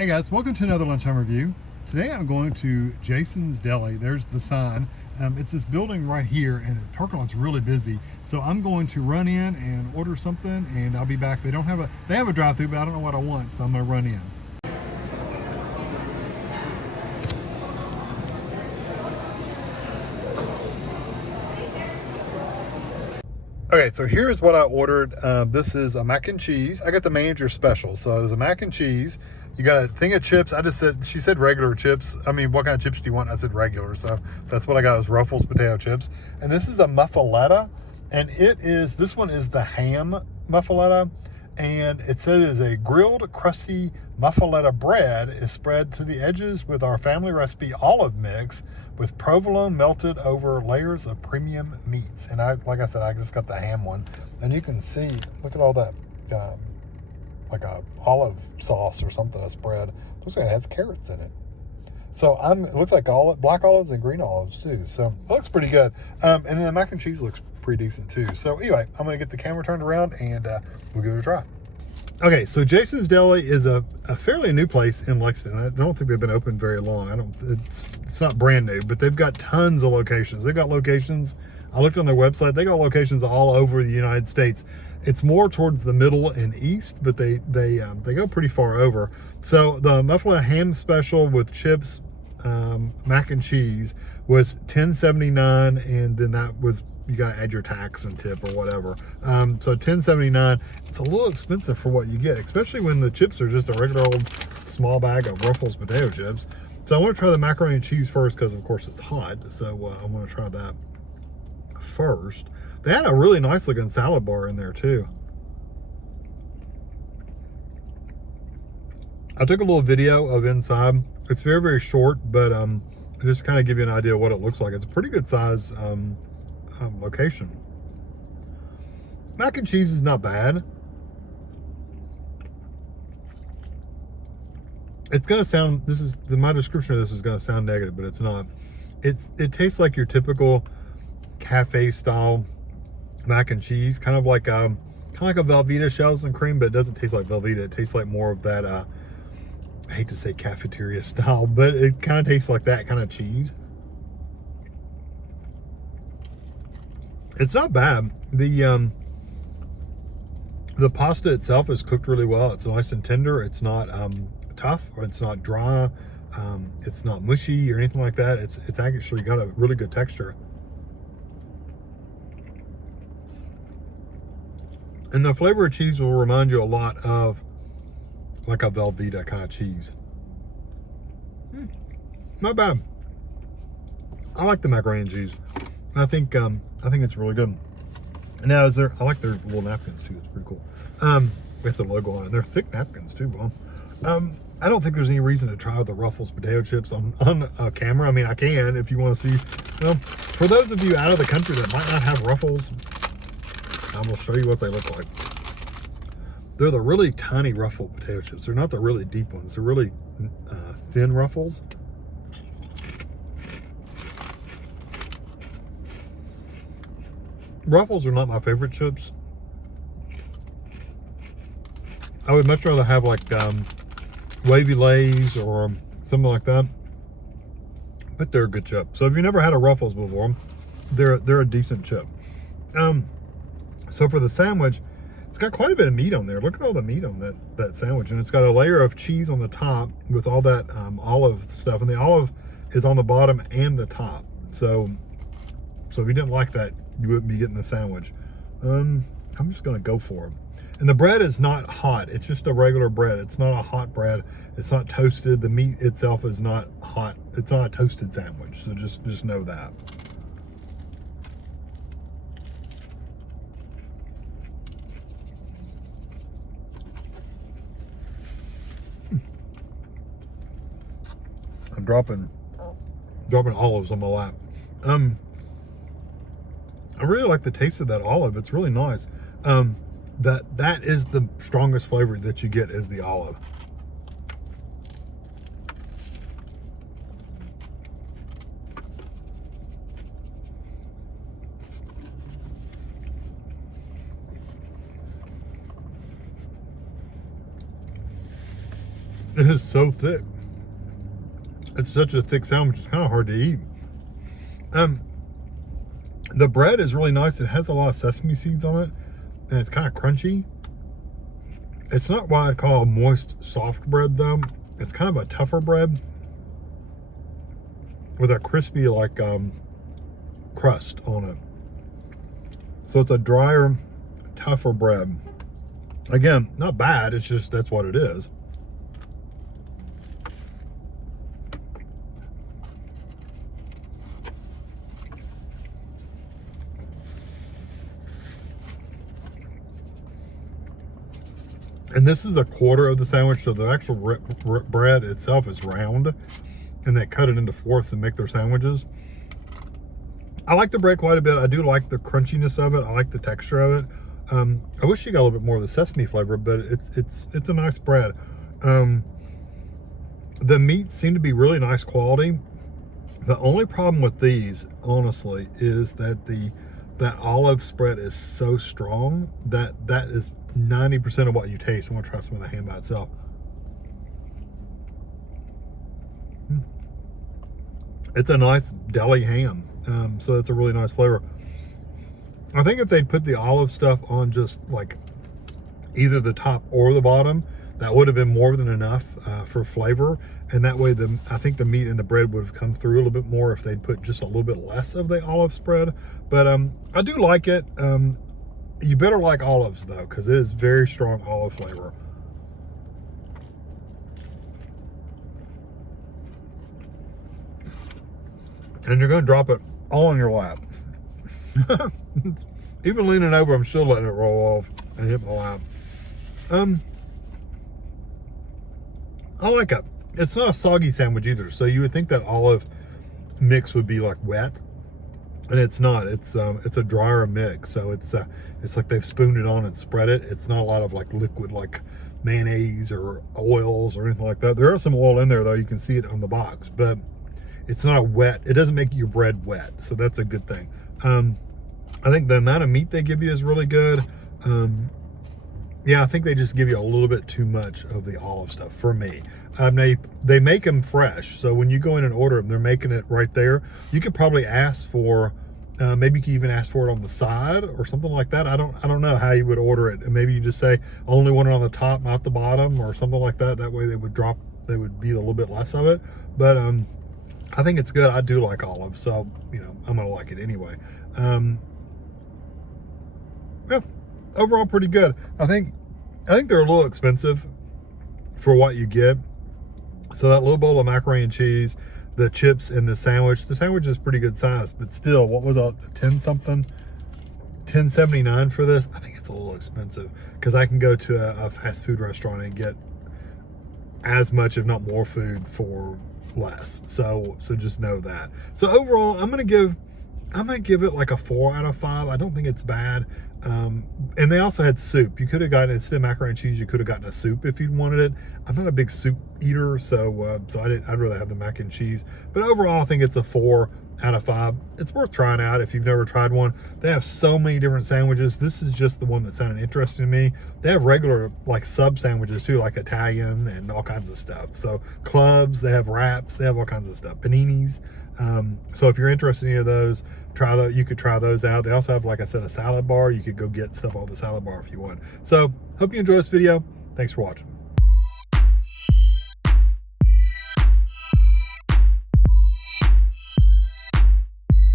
Hey guys, welcome to another Lunchtime review. Today I'm going to Jason's Deli. There's the sign. It's this building right here and the parking lot's really busy. So I'm going to run in and order something and I'll be back. They have a drive-thru, but I don't know what I want, so I'm gonna run in. Okay, so here's what I ordered. This is a mac and cheese. I got the manager special. So there's a mac and cheese. You got a thing of chips. She said regular chips. I mean, what kind of chips do you want? I said regular. So that's what I got, is Ruffles potato chips. And this is a muffaletta. And this one is the Ham Muffaletta. And it says it is a grilled, crusty muffaletta bread is spread to the edges with our family recipe olive mix with provolone melted over layers of premium meats. And like I said, I just got the ham one. And you can see, look at all that, like a olive sauce or something, a spread. Looks like it has carrots in it. So it looks like black olives and green olives too. So it looks pretty good. And then the mac and cheese looks pretty decent too. So anyway, I'm gonna get the camera turned around and we'll give it a try. Okay, so Jason's Deli is a fairly new place in Lexington. I don't think they've been open very long. It's not brand new, but they've got tons of locations. They've got locations, I looked on their website, they got locations all over the United States. It's more towards the middle and east, but they go pretty far over. So the Muffaletta ham special with chips, mac and cheese was $10.79, and then that was, you got to add your tax and tip or whatever. So $10.79. It's a little expensive for what you get, especially when the chips are just a regular old small bag of Ruffles potato chips. So I want to try the macaroni and cheese first because, of course, it's hot. So I want to try that first. They had a really nice looking salad bar in there too. I took a little video of inside. It's very, very short, but just kind of give you an idea of what it looks like. It's a pretty good size location. Mac and cheese is not bad. It's gonna sound, my description of this is gonna sound negative, but it's not. It tastes like your typical cafe style mac and cheese, kind of like a Velveeta shells and cream, but it doesn't taste like Velveeta. It tastes like more of that, I hate to say cafeteria style, but it kind of tastes like that kind of cheese. It's not bad. The pasta itself is cooked really well. It's nice and tender. It's not tough, or it's not dry. It's not mushy or anything like that. It's actually got a really good texture. And the flavor of cheese will remind you a lot of like a Velveeta kind of cheese. Not bad. I like the macaroni and cheese. I think it's really good. Now, I like their little napkins too. It's pretty cool. With the logo on it. They're thick napkins too. Well, I don't think there's any reason to try the Ruffles potato chips on camera. I mean, I can if you want to see. For those of you out of the country that might not have Ruffles, I will show you what they look like. They're the really tiny Ruffle potato chips. They're not the really deep ones. They're really thin Ruffles. Ruffles are not my favorite chips. I would much rather have like Wavy Lays or something like that. But they're a good chip. So if you never had a Ruffles before, they're a decent chip. So for the sandwich, it's got quite a bit of meat on there. Look at all the meat on that sandwich. And it's got a layer of cheese on the top with all that olive stuff. And the olive is on the bottom and the top. So if you didn't like that, you wouldn't be getting the sandwich. I'm just gonna go for it. And the bread is not hot. It's just a regular bread. It's not a hot bread. It's not toasted. The meat itself is not hot. It's not a toasted sandwich. So just know that. I'm dropping olives on my lap. I really like the taste of that olive. It's really nice. That is the strongest flavor that you get, is the olive. It is so thick. It's such a thick sandwich, it's kind of hard to eat. The bread is really nice. It has a lot of sesame seeds on it, and it's kind of crunchy. It's not what I'd call a moist, soft bread, though. It's kind of a tougher bread with a crispy, like, crust on it. So it's a drier, tougher bread. Again, not bad. It's just, that's what it is. And this is a quarter of the sandwich, so the actual bread itself is round, and they cut it into fourths and make their sandwiches. I like the bread quite a bit. I do like the crunchiness of it. I like the texture of it. I wish you got a little bit more of the sesame flavor, but it's a nice bread. The meats seem to be really nice quality. The only problem with these, honestly, is that that olive spread is so strong that is 90% of what you taste. I'm gonna try some of the ham by itself. It's a nice deli ham, so it's a really nice flavor. I think if they'd put the olive stuff on just like either the top or the bottom, that would have been more than enough for flavor, and that way I think the meat and the bread would have come through a little bit more if they'd put just a little bit less of the olive spread. But I do like it. You better like olives though, because it is very strong olive flavor. And you're going to drop it all on your lap. Even leaning over, I'm still letting it roll off and hit my lap. I like it. It's not a soggy sandwich either, so you would think that olive mix would be like wet, and it's not. It's a drier mix, so it's like they've spooned it on and spread it. It's not a lot of like liquid like mayonnaise or oils or anything like that. There is some oil in there though, you can see it on the box, but it's not a wet. It doesn't make your bread wet, so that's a good thing. I think the amount of meat they give you is really good. Yeah, I think they just give you a little bit too much of the olive stuff for me. They make them fresh, so when you go in and order them, they're making it right there. You could probably ask for, maybe you could even ask for it on the side or something like that. I don't know how you would order it. And maybe you just say, I only want it on the top, not the bottom, or something like that. That way they would be a little bit less of it. But I think it's good. I do like olives, so you know I'm gonna like it anyway. Yeah, overall pretty good. I think they're a little expensive for what you get. So that little bowl of macaroni and cheese, the chips, and the sandwich. The sandwich is pretty good size, but still, what was it, 10 something? $10.79 for this. I think it's a little expensive because I can go to a fast food restaurant and get as much, if not more, food for less. So just know that. So overall, I'm gonna give it like a 4 out of 5. I don't think it's bad. And they also had soup. You could have gotten, instead of macaroni and cheese, you could have gotten a soup if you wanted it. I'm not a big soup eater, so I'd rather have the mac and cheese. But overall, I think it's a 4 out of 5. It's worth trying out if you've never tried one. They have so many different sandwiches. This is just the one that sounded interesting to me. They have regular like sub sandwiches too, like Italian and all kinds of stuff. So clubs, they have wraps, they have all kinds of stuff, paninis. So if you're interested in any of those, you could try those out. They also have, like I said, a salad bar. You could go get stuff off the salad bar if you want. So hope you enjoy this video. Thanks for watching.